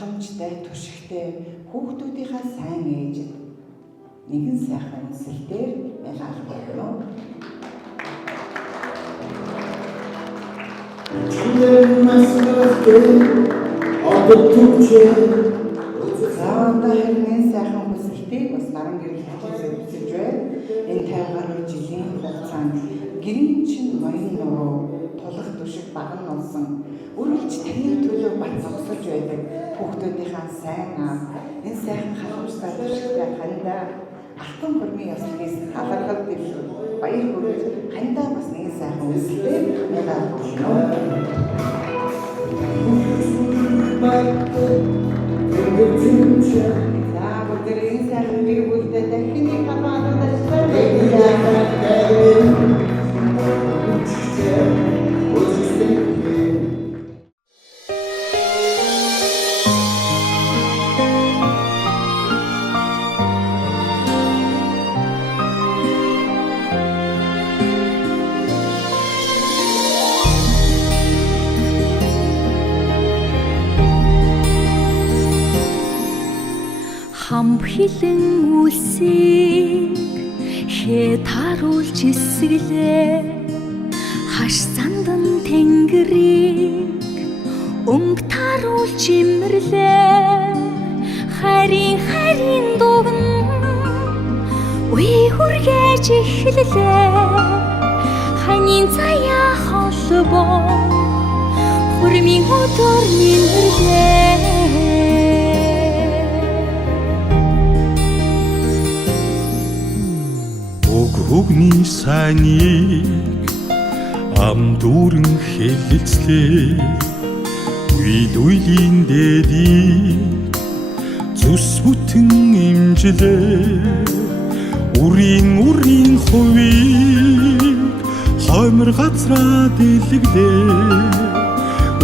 халамжтай туршигтай хүүхдүүдийнхаа сайн ээжид нэгэн сайхан үнсэлтээр ялгарна. Заавалтай хэрнээ сайхан хүсэлтийг бас наран гэрэл хүсэж байна. Энэ 50 гаруй жилийн хугацаанд гэрийн чинь ноён нуруу тулах түшиг баган болсон үргэлж таны төлөө бат зогсож байдаг хүүхдүүдийнхаа сайн аа энэ сайхан халамжтай туршигтай хандаа алтан хөрмийн ёслогоос халаргал дэвшүүл баяр хүргэж хандаа бас нэгэн сайхан үйлсээр ялгарна. Бүгдээрээ сайхан бие бүлдээ дахины хамаалуулаад самбхилэн үлсийг хээ таруулж эсгэлээ хаш зандан тэнгэрийг өнгө таруулж имэрлээ харин дугн үе хүргэж эхэллээ ханийн заяа холбоо хүрмийн өдөр минэрлээ Өгний сайныг ам дүүрэн хэлэлцлээ үйлийн дээдийг зүс бүтэн имжлээ үрийн хувийг хоймор газраа дэлгэлээ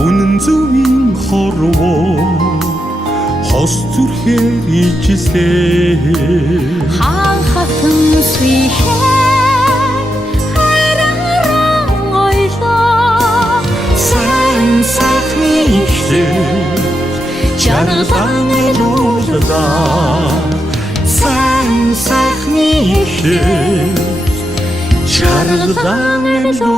үнэн зөвийн хорвоо хос зүрхээр ижлээ хаан хатан свихээр хайраараа ойлоо сайн сайхны ихлээ жаргалан элүүлдаа сайн сайхны ихлээ жаргалан элүүлдаа